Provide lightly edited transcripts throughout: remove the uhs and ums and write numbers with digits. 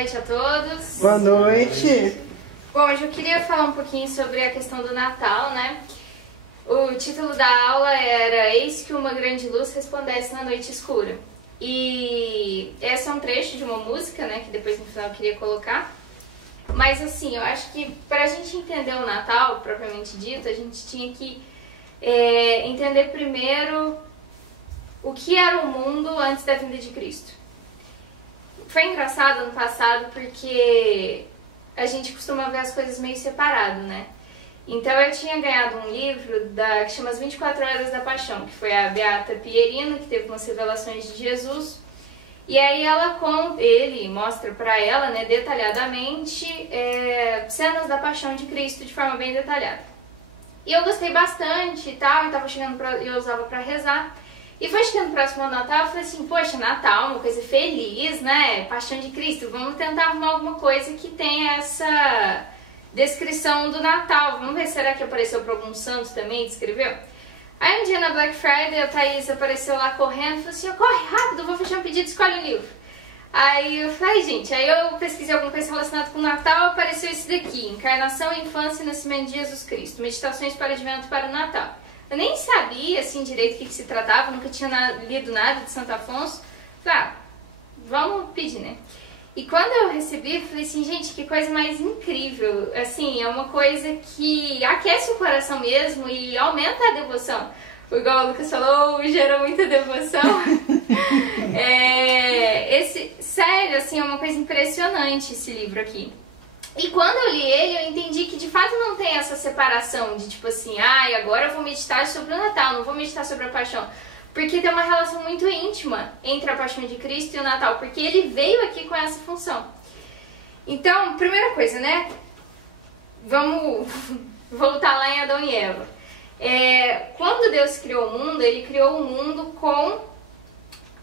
noite a todos. Boa noite. Bom, hoje eu queria falar um pouquinho sobre a questão do Natal, né? O título da aula era Eis que uma grande luz resplandece na noite escura. E esse é um trecho de uma música, né, que depois no final eu queria colocar. Mas assim, eu acho que pra gente entender o Natal, propriamente dito, a gente tinha que entender primeiro o que era o mundo antes da vinda de Cristo. Foi engraçado ano passado porque a gente costuma ver as coisas meio separado, né? Então eu tinha ganhado um livro que chama As 24 Horas da Paixão, que foi a Beata Pierina, que teve umas revelações de Jesus. E aí ele mostra pra ela, né, detalhadamente, cenas da paixão de Cristo de forma bem detalhada. E eu gostei bastante e tal, eu usava pra rezar. E foi chegando próximo ao Natal, eu falei assim, poxa, Natal, uma coisa feliz, né? Paixão de Cristo, vamos tentar arrumar alguma coisa que tenha essa descrição do Natal. Vamos ver, será que apareceu para algum santo também, descreveu? Aí um dia na Black Friday, a Thaís apareceu lá correndo, falou assim, corre rápido, vou fechar um pedido, escolhe um livro. Aí eu falei, gente, aí eu pesquisei alguma coisa relacionada com o Natal, apareceu esse daqui, Encarnação, Infância e Nascimento de Jesus Cristo, Meditações para o Advento para o Natal. Eu nem sabia, assim, direito do que se tratava, nunca tinha lido nada de Santo Afonso. Falei, vamos pedir, né? E quando eu recebi, eu falei assim, gente, que coisa mais incrível. Assim, é uma coisa que aquece o coração mesmo e aumenta a devoção. Igual o Lucas falou, gerou muita devoção. Sério, assim, é uma coisa impressionante esse livro aqui. E quando eu li ele, eu entendi que de fato não tem essa separação de tipo assim, agora eu vou meditar sobre o Natal, não vou meditar sobre a paixão. Porque tem uma relação muito íntima entre a paixão de Cristo e o Natal, porque ele veio aqui com essa função. Então, primeira coisa, né? Vamos voltar lá em Adão e Eva. Quando Deus criou o mundo, ele criou o mundo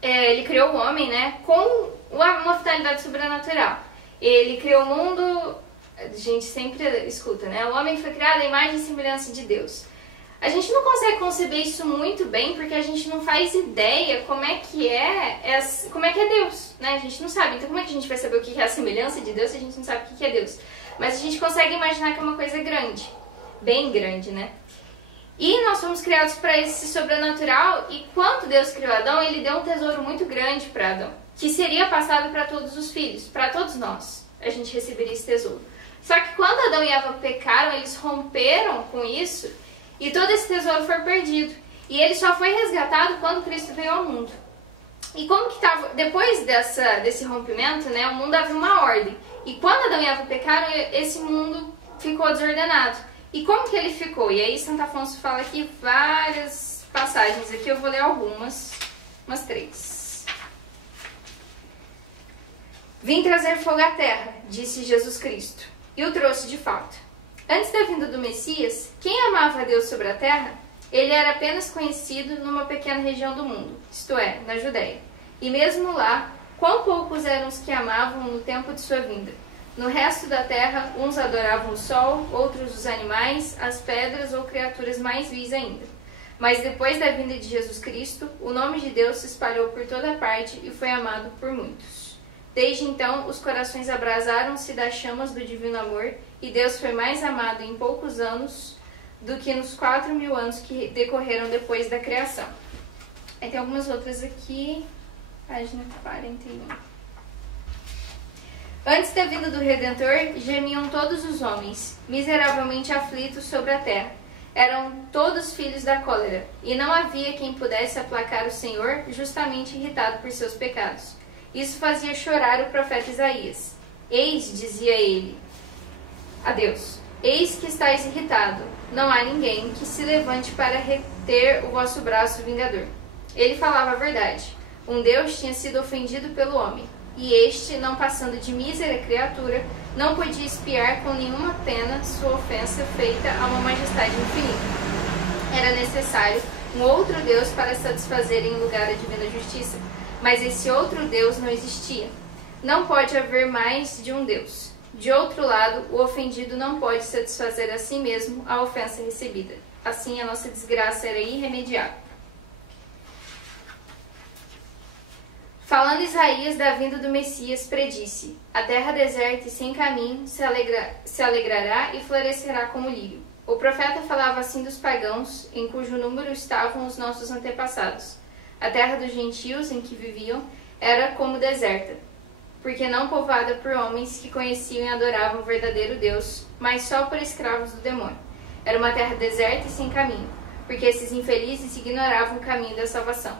ele criou o homem, né, com uma finalidade sobrenatural. Ele criou o mundo, a gente sempre escuta, né? O homem foi criado à imagem e semelhança de Deus. A gente não consegue conceber isso muito bem porque a gente não faz ideia como é que é Deus, né? A gente não sabe. Então como é que a gente vai saber o que é a semelhança de Deus se a gente não sabe o que é Deus? Mas a gente consegue imaginar que é uma coisa grande, bem grande, né? E nós fomos criados para esse sobrenatural e quando Deus criou Adão, ele deu um tesouro muito grande para Adão, que seria passado para todos os filhos, para todos nós. A gente receberia esse tesouro. Só que quando Adão e Eva pecaram, eles romperam com isso e todo esse tesouro foi perdido. E ele só foi resgatado quando Cristo veio ao mundo. E como que estava, depois desse rompimento, né, o mundo havia uma ordem. E quando Adão e Eva pecaram, esse mundo ficou desordenado. E como que ele ficou? E aí Santo Afonso fala aqui várias passagens. Aqui eu vou ler umas 3. Vim trazer fogo à terra, disse Jesus Cristo, e o trouxe de fato. Antes da vinda do Messias, quem amava a Deus sobre a terra? Ele era apenas conhecido numa pequena região do mundo, isto é, na Judéia. E mesmo lá, quão poucos eram os que amavam no tempo de sua vinda. No resto da terra, uns adoravam o sol, outros os animais, as pedras ou criaturas mais vis ainda. Mas depois da vinda de Jesus Cristo, o nome de Deus se espalhou por toda parte e foi amado por muitos. Desde então, os corações abrasaram-se das chamas do divino amor e Deus foi mais amado em poucos anos do que nos 4.000 anos que decorreram depois da criação. Aí tem algumas outras aqui, página 41. Antes da vinda do Redentor, gemiam todos os homens, miseravelmente aflitos sobre a terra. Eram todos filhos da cólera, e não havia quem pudesse aplacar o Senhor, justamente irritado por seus pecados. Isso fazia chorar o profeta Isaías. Eis, dizia ele, a Deus, eis que estáis irritado, não há ninguém que se levante para reter o vosso braço vingador. Ele falava a verdade. Um Deus tinha sido ofendido pelo homem. E este, não passando de mísera criatura, não podia expiar com nenhuma pena sua ofensa feita a uma majestade infinita. Era necessário um outro Deus para satisfazer em lugar a divina justiça, mas esse outro Deus não existia. Não pode haver mais de um Deus. De outro lado, o ofendido não pode satisfazer a si mesmo a ofensa recebida. Assim, a nossa desgraça era irremediável. Falando Isaías da vinda do Messias, predisse: a terra deserta e sem caminho se alegrará e florescerá como lírio. O profeta falava assim dos pagãos, em cujo número estavam os nossos antepassados. A terra dos gentios em que viviam era como deserta, porque não povoada por homens que conheciam e adoravam o verdadeiro Deus, mas só por escravos do demônio. Era uma terra deserta e sem caminho, porque esses infelizes ignoravam o caminho da salvação.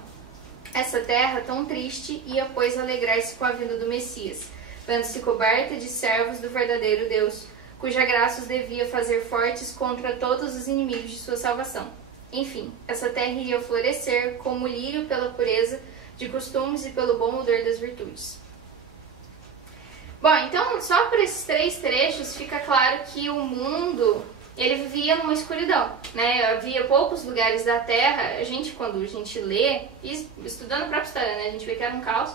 Essa terra, tão triste, ia, pois, alegrar-se com a vinda do Messias, vendo-se coberta de servos do verdadeiro Deus, cuja graça os devia fazer fortes contra todos os inimigos de sua salvação. Enfim, essa terra iria florescer como o lírio pela pureza de costumes e pelo bom odor das virtudes. Bom, então, só por esses 3 trechos fica claro que o mundo, ele vivia numa escuridão, né? Havia poucos lugares da Terra. Quando a gente lê, estudando a própria história, né? A gente vê que era um caos.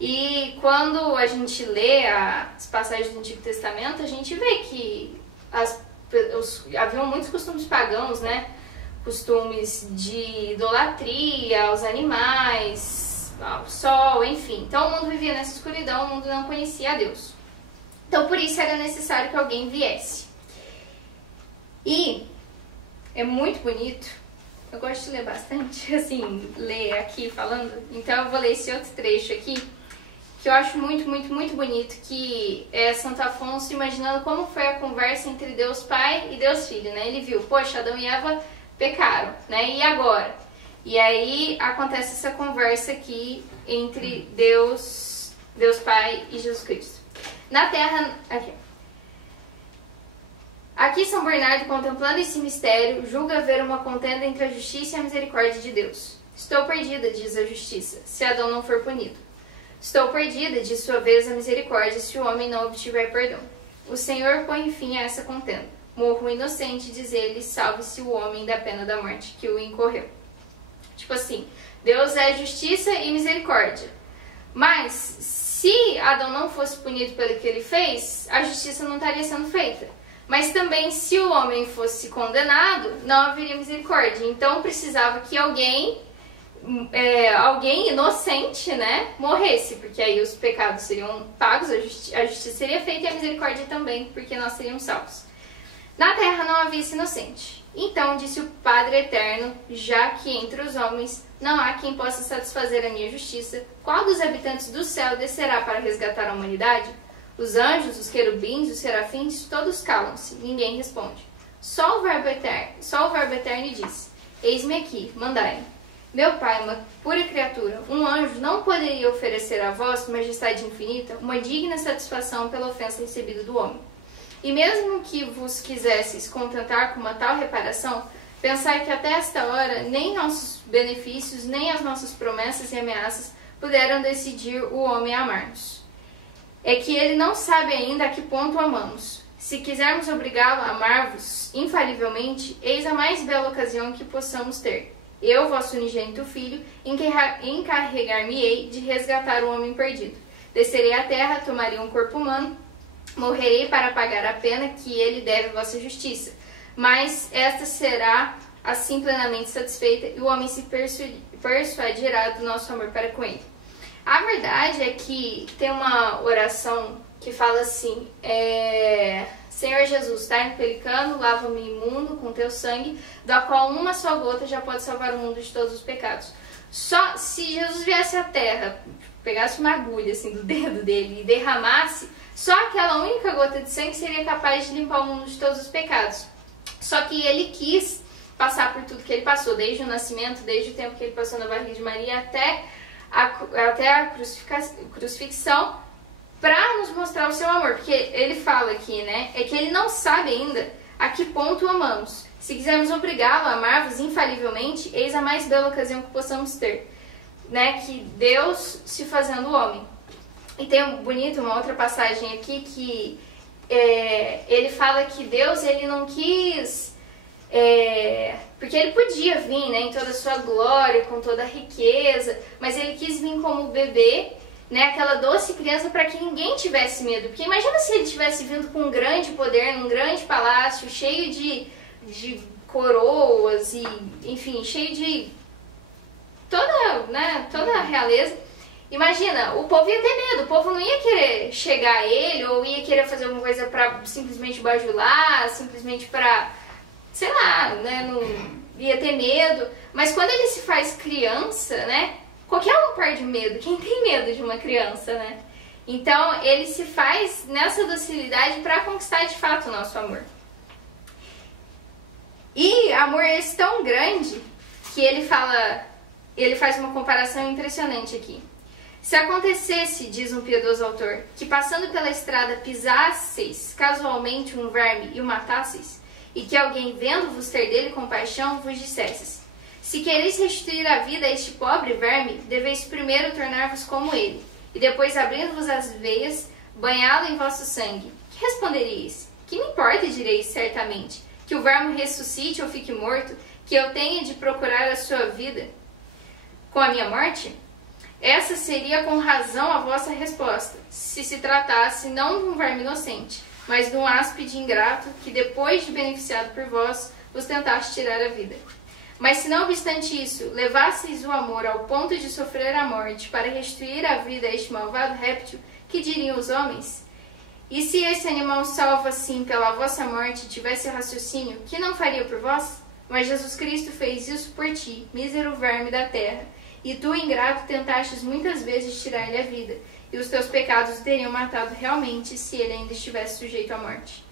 E quando a gente lê as passagens do Antigo Testamento, a gente vê que haviam muitos costumes pagãos, né? Costumes de idolatria aos animais, ao sol, enfim. Então o mundo vivia nessa escuridão, o mundo não conhecia a Deus. Então por isso era necessário que alguém viesse. E é muito bonito, eu gosto de ler bastante, assim, ler aqui falando, então eu vou ler esse outro trecho aqui, que eu acho muito, muito, muito bonito, que é Santo Afonso imaginando como foi a conversa entre Deus Pai e Deus Filho, né? Ele viu, poxa, Adão e Eva pecaram, né? E agora? E aí acontece essa conversa aqui entre Deus Pai e Jesus Cristo. Na Terra, Aqui São Bernardo, contemplando esse mistério, julga haver uma contenda entre a justiça e a misericórdia de Deus. Estou perdida, diz a justiça, se Adão não for punido. Estou perdida, diz sua vez a misericórdia, se o homem não obtiver perdão. O Senhor põe fim a essa contenda. Morro inocente, diz ele, salve-se o homem da pena da morte que o incorreu. Tipo assim, Deus é justiça e misericórdia. Mas, se Adão não fosse punido pelo que ele fez, a justiça não estaria sendo feita. Mas também, se o homem fosse condenado, não haveria misericórdia. Então, precisava que alguém inocente, né, morresse, porque aí os pecados seriam pagos, a justiça seria feita e a misericórdia também, porque nós seríamos salvos. Na terra não havia esse inocente. Então disse o Padre Eterno, já que entre os homens não há quem possa satisfazer a minha justiça, qual dos habitantes do céu descerá para resgatar a humanidade? Os anjos, os querubins, os serafins, todos calam-se, ninguém responde. Só o Verbo Eterno diz, eis-me aqui, mandai-me. Meu Pai, uma pura criatura, um anjo não poderia oferecer a vós, majestade infinita, uma digna satisfação pela ofensa recebida do homem. E mesmo que vos quisesseis contentar com uma tal reparação, pensai que até esta hora nem nossos benefícios, nem as nossas promessas e ameaças puderam decidir o homem a amar-nos. É que ele não sabe ainda a que ponto o amamos. Se quisermos obrigá-lo a amar-vos infalivelmente, eis a mais bela ocasião que possamos ter. Eu, vosso unigênito filho, encarregar-me-ei de resgatar o homem perdido. Descerei à terra, tomarei um corpo humano, morrerei para pagar a pena que ele deve à vossa justiça. Mas esta será assim plenamente satisfeita e o homem se persuadirá do nosso amor para com ele. A verdade é que tem uma oração que fala assim, Senhor Jesus, tá pelicano, lava-me imundo com teu sangue, da qual uma só gota já pode salvar o mundo de todos os pecados. Só se Jesus viesse à terra, pegasse uma agulha assim do dedo dele e derramasse, só aquela única gota de sangue seria capaz de limpar o mundo de todos os pecados. Só que ele quis passar por tudo que ele passou, desde o nascimento, desde o tempo que ele passou na barriga de Maria até a crucifixão, para nos mostrar o seu amor. Porque ele fala aqui, né, é que ele não sabe ainda a que ponto o amamos. Se quisermos obrigá-lo a amar-vos infalivelmente, eis a mais bela ocasião que possamos ter, né, que Deus se fazendo homem. E tem uma outra passagem aqui que ele fala que Deus, ele não quis... porque ele podia vir, né, em toda a sua glória, com toda a riqueza, mas ele quis vir como bebê, né, aquela doce criança, para que ninguém tivesse medo. Porque imagina se ele tivesse vindo com um grande poder, num grande palácio, cheio de coroas, e enfim, cheio de toda a realeza. Imagina, o povo ia ter medo, o povo não ia querer chegar a ele ou ia querer fazer alguma coisa pra simplesmente bajular, simplesmente pra, sei lá, né, não ia ter medo. Mas quando ele se faz criança, né, qualquer um perde medo, quem tem medo de uma criança, né? Então ele se faz nessa docilidade pra conquistar de fato o nosso amor. E amor esse tão grande que ele faz uma comparação impressionante aqui. Se acontecesse, diz um piedoso autor, que passando pela estrada pisasseis casualmente um verme e o matasseis, e que alguém, vendo-vos ter dele compaixão, vos dissesse: se quereis restituir a vida a este pobre verme, deveis primeiro tornar-vos como ele, e depois, abrindo-vos as veias, banhá-lo em vosso sangue. Que responderíeis? Que me importa, direis certamente, que o verme ressuscite ou fique morto, que eu tenha de procurar a sua vida com a minha morte? Essa seria com razão a vossa resposta, se tratasse não de um verme inocente, mas de um áspide ingrato que, depois de beneficiado por vós, vos tentaste tirar a vida. Mas se não obstante isso, levasseis o amor ao ponto de sofrer a morte para restituir a vida a este malvado réptil, que diriam os homens? E se esse animal salvo assim pela vossa morte tivesse raciocínio, que não faria por vós? Mas Jesus Cristo fez isso por ti, mísero verme da terra. E tu, ingrato, tentastes muitas vezes tirar-lhe a vida, e os teus pecados o teriam matado realmente se ele ainda estivesse sujeito à morte.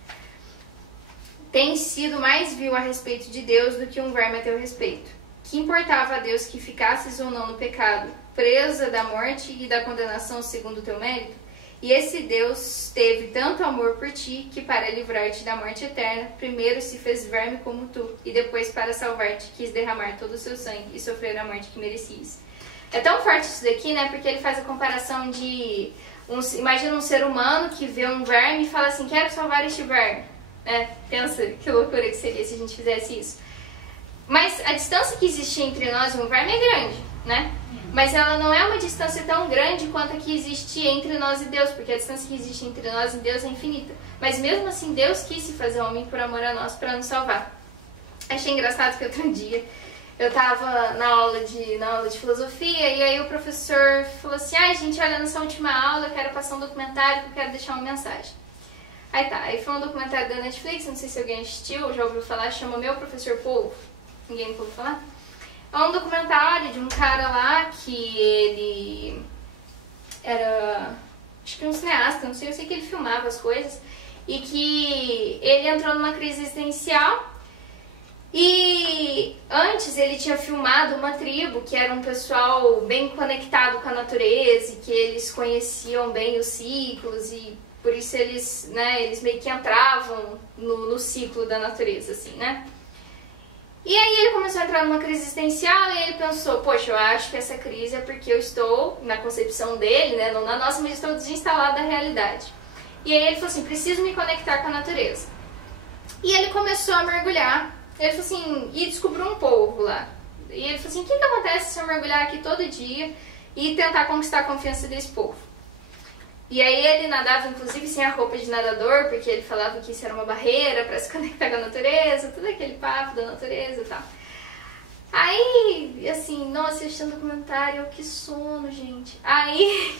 Tens sido mais vil a respeito de Deus do que um verme a teu respeito. Que importava a Deus que ficasses ou não no pecado, presa da morte e da condenação segundo o teu mérito? E esse Deus teve tanto amor por ti, que para livrar-te da morte eterna, primeiro se fez verme como tu, e depois para salvar-te quis derramar todo o seu sangue e sofrer a morte que merecias. É tão forte isso daqui, né, porque ele faz a comparação de... imagina um ser humano que vê um verme e fala assim, quero salvar este verme. Pensa que loucura que seria se a gente fizesse isso. Mas a distância que existe entre nós e um verme é grande, né? Mas ela não é uma distância tão grande quanto a que existe entre nós e Deus, porque a distância que existe entre nós e Deus é infinita. Mas mesmo assim, Deus quis se fazer homem por amor a nós, para nos salvar. Achei engraçado que outro dia eu estava na aula de filosofia e aí o professor falou assim, gente, olha, nessa última aula eu quero passar um documentário que eu quero deixar uma mensagem. Aí foi um documentário da Netflix, não sei se alguém assistiu ou já ouviu falar, chama Meu Professor Polvo. Ninguém nunca ouviu falar? É um documentário de um cara lá que ele era, acho que um cineasta, não sei, eu sei que ele filmava as coisas e que ele entrou numa crise existencial e antes ele tinha filmado uma tribo que era um pessoal bem conectado com a natureza e que eles conheciam bem os ciclos e por isso eles meio que entravam no ciclo da natureza, assim, né? E aí ele começou a entrar numa crise existencial e ele pensou, poxa, eu acho que essa crise é porque eu estou, na concepção dele, né, não na nossa, mas estou desinstalado da realidade. E aí ele falou assim, preciso me conectar com a natureza. E ele começou a mergulhar, ele falou assim, e descobriu um polvo lá. E ele falou assim, o que acontece se eu mergulhar aqui todo dia e tentar conquistar a confiança desse polvo? E aí ele nadava, inclusive, sem a roupa de nadador, porque ele falava que isso era uma barreira para se conectar com a natureza, todo aquele papo da natureza e tal. Aí, assim, nossa, assistindo o documentário, que sono, gente. Aí,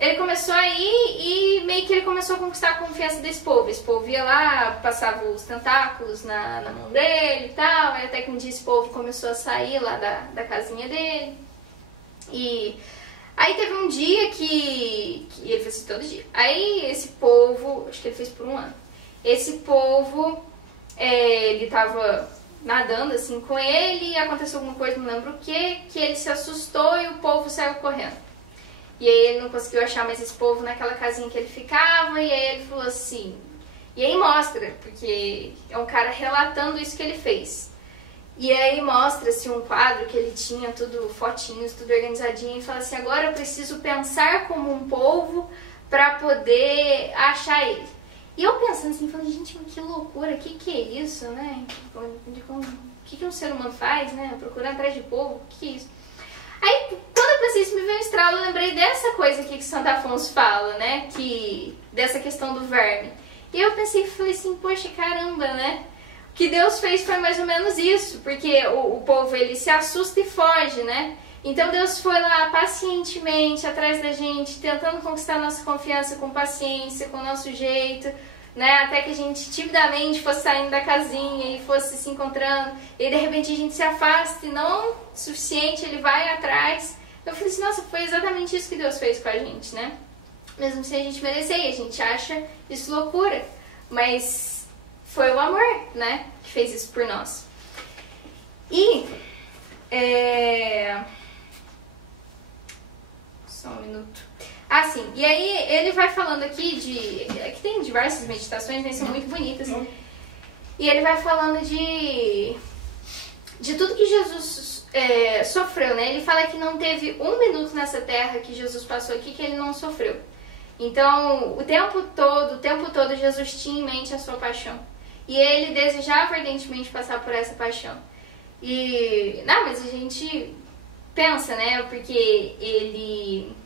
ele começou a ir e meio que ele começou a conquistar a confiança desse povo. Esse povo ia lá, passava os tentáculos na mão dele e tal, aí até que um dia esse povo começou a sair lá da casinha dele. E aí teve um dia que ele fez isso todo dia. Aí esse povo, acho que ele fez por um ano. Esse povo, ele tava nadando assim com ele e aconteceu alguma coisa, não lembro o que ele se assustou e o povo saiu correndo. E aí ele não conseguiu achar mais esse povo naquela casinha que ele ficava e aí ele falou assim... E aí mostra, porque é um cara relatando isso que ele fez. E aí mostra-se um quadro que ele tinha, tudo fotinhos, tudo organizadinho, e fala assim, agora eu preciso pensar como um polvo para poder achar ele. E eu pensando assim, falando, gente, que loucura, que é isso, né? O que um ser humano faz, né? Procurando atrás de polvo, o que é isso? Aí, quando eu pensei isso, me veio um estralo, eu lembrei dessa coisa aqui que Santo Afonso fala, né? Dessa questão do verme. E eu pensei, falei assim, poxa, caramba, né? que Deus fez foi mais ou menos isso, porque o povo ele se assusta e foge, né? Então Deus foi lá pacientemente atrás da gente, tentando conquistar nossa confiança com paciência, com o nosso jeito, né? Até que a gente timidamente fosse saindo da casinha e fosse se encontrando, e de repente a gente se afasta e não o suficiente, ele vai atrás. Eu falei assim, nossa, foi exatamente isso que Deus fez com a gente, né? Mesmo sem a gente merecer, e a gente acha isso loucura, mas foi o amor, né, que fez isso por nós. E só um minuto. Ah, sim. E aí ele vai falando aqui que tem diversas meditações, né? São muito bonitas. E ele vai falando de tudo que Jesus sofreu, né? Ele fala que não teve um minuto nessa terra que Jesus passou aqui que ele não sofreu. Então, o tempo todo Jesus tinha em mente a sua paixão. E ele desejava ardentemente passar por essa paixão. Mas a gente pensa, né? Porque ele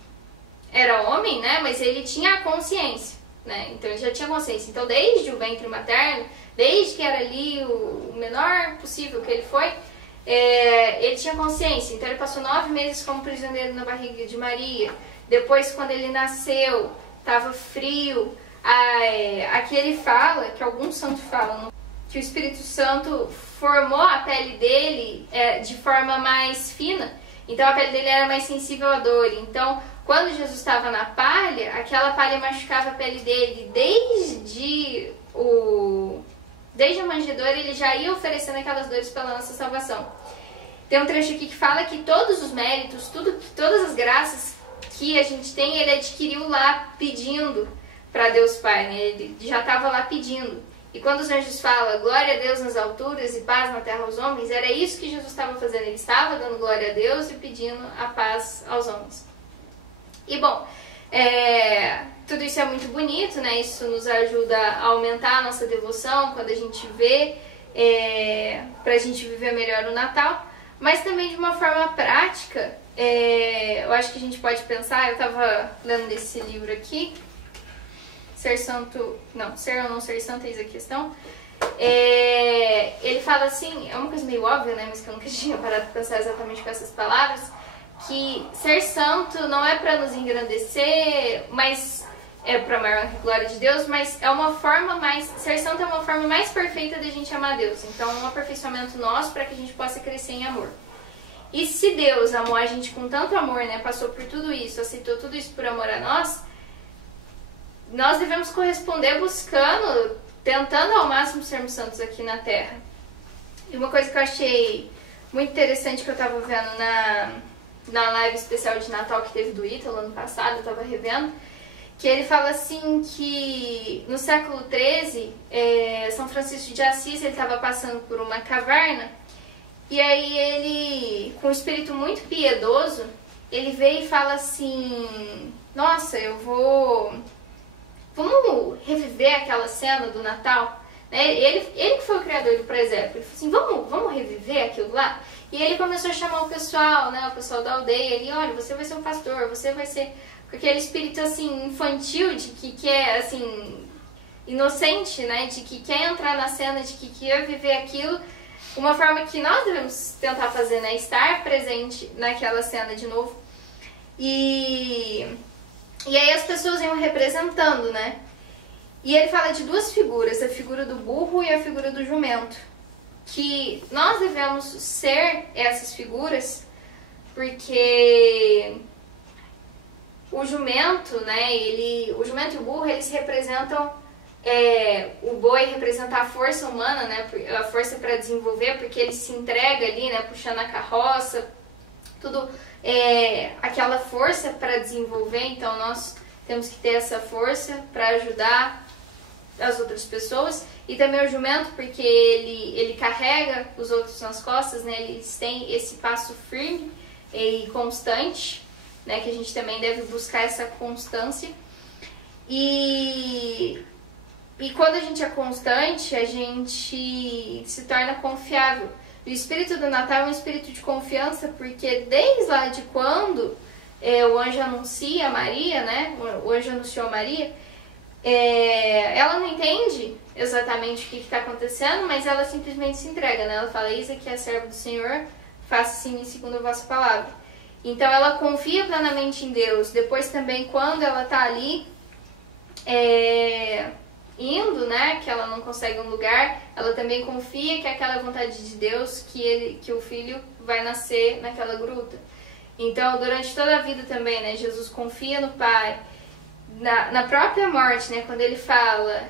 era homem, né? Mas ele tinha a consciência, né? Então ele já tinha consciência. Então desde o ventre materno, desde que era ali o menor possível que ele foi, ele tinha consciência. Então ele passou 9 meses como prisioneiro na barriga de Maria. Depois, quando ele nasceu, estava frio. Aqui ele fala, que alguns santos falam, que o Espírito Santo formou a pele dele de forma mais fina. Então a pele dele era mais sensível à dor. Então, quando Jesus estava na palha, aquela palha machucava a pele dele. Desde a manjedoura, ele já ia oferecendo aquelas dores pela nossa salvação. Tem um trecho aqui que fala que todos os méritos, todas as graças que a gente tem, ele adquiriu lá pedindo para Deus Pai, né? Ele já estava lá pedindo. E quando os anjos falam glória a Deus nas alturas e paz na terra aos homens, era isso que Jesus estava fazendo. Ele estava dando glória a Deus e pedindo a paz aos homens. E bom, tudo isso é muito bonito, né? Isso nos ajuda a aumentar a nossa devoção quando a gente vê, para a gente viver melhor o Natal. Mas também de uma forma prática, eu acho que a gente pode pensar, eu estava lendo esse livro aqui, Ser ou não ser santo, eis a questão. Ele fala assim, é uma coisa meio óbvia, né, mas que eu nunca tinha parado de pensar exatamente com essas palavras, que ser santo não é para nos engrandecer, mas é para a maior glória de Deus, mas ser santo é uma forma mais perfeita da gente amar Deus. Então é um aperfeiçoamento nosso para que a gente possa crescer em amor. E se Deus amou a gente com tanto amor, né, passou por tudo isso, aceitou tudo isso por amor a nós devemos corresponder tentando ao máximo sermos santos aqui na Terra. E uma coisa que eu achei muito interessante que eu estava vendo na live especial de Natal que teve do Ítalo ano passado, eu estava revendo, que ele fala assim que no século XIII, São Francisco de Assis, ele estava passando por uma caverna, e aí ele, com um espírito muito piedoso, ele veio e fala assim, nossa, vamos reviver aquela cena do Natal, né? Ele que foi o criador do presépio, ele falou assim, vamos reviver aquilo lá? E ele começou a chamar o pessoal, né, o pessoal da aldeia, ele, olha, você vai ser um pastor, você vai ser... Com aquele espírito, assim, infantil, de que quer, assim, inocente, né, de que quer entrar na cena, de que quer viver aquilo. Uma forma que nós devemos tentar fazer, né, estar presente naquela cena de novo. E aí as pessoas iam representando, né? E ele fala de 2 figuras, a figura do burro e a figura do jumento. Que nós devemos ser essas figuras, porque o jumento, né, o jumento e o burro, eles representam, o boi representa a força humana, né, a força para desenvolver, porque ele se entrega ali, né, puxando a carroça, tudo aquela força para desenvolver. Então nós temos que ter essa força para ajudar as outras pessoas. E também o jumento, porque ele carrega os outros nas costas, né? Eles têm esse passo firme e constante, né? Que a gente também deve buscar essa constância. E quando a gente é constante, a gente se torna confiável. O espírito do Natal é um espírito de confiança, porque desde lá de quando o anjo anuncia a Maria, né? O anjo anunciou a Maria, ela não entende exatamente o que está acontecendo, mas ela simplesmente se entrega, né? Ela fala, eis aqui é a serva do Senhor, faça-se em mim segundo a vossa palavra. Então ela confia plenamente em Deus. Depois também, quando ela está ali indo, né, que ela não consegue um lugar, ela também confia que é aquela vontade de Deus, que o filho vai nascer naquela gruta. Então, durante toda a vida também, né, Jesus confia no Pai. Na própria morte, né, quando ele fala,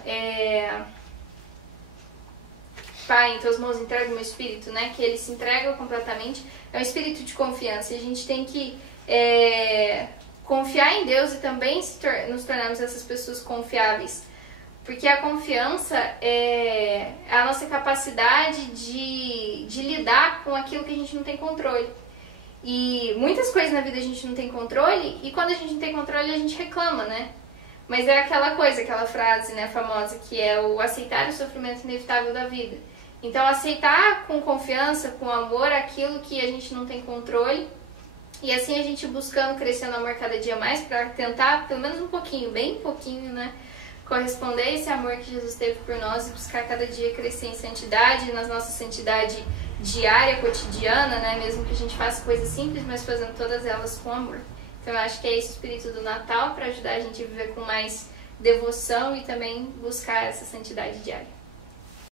Pai, em tuas mãos entrego o meu espírito, né, que ele se entrega completamente, é um espírito de confiança. E a gente tem que confiar em Deus e também nos tornarmos essas pessoas confiáveis. Porque a confiança é a nossa capacidade de lidar com aquilo que a gente não tem controle. E muitas coisas na vida a gente não tem controle, e quando a gente não tem controle a gente reclama, né? Mas é aquela coisa, aquela frase, né, famosa, que é o aceitar o sofrimento inevitável da vida. Então aceitar com confiança, com amor, aquilo que a gente não tem controle, e assim a gente buscando crescer no amor cada dia mais, para tentar, pelo menos um pouquinho, bem pouquinho, né, corresponder a esse amor que Jesus teve por nós e buscar cada dia crescer em santidade, na nossa santidade diária, cotidiana, né? Mesmo que a gente faça coisas simples, mas fazendo todas elas com amor. Então eu acho que é esse o espírito do Natal para ajudar a gente a viver com mais devoção e também buscar essa santidade diária.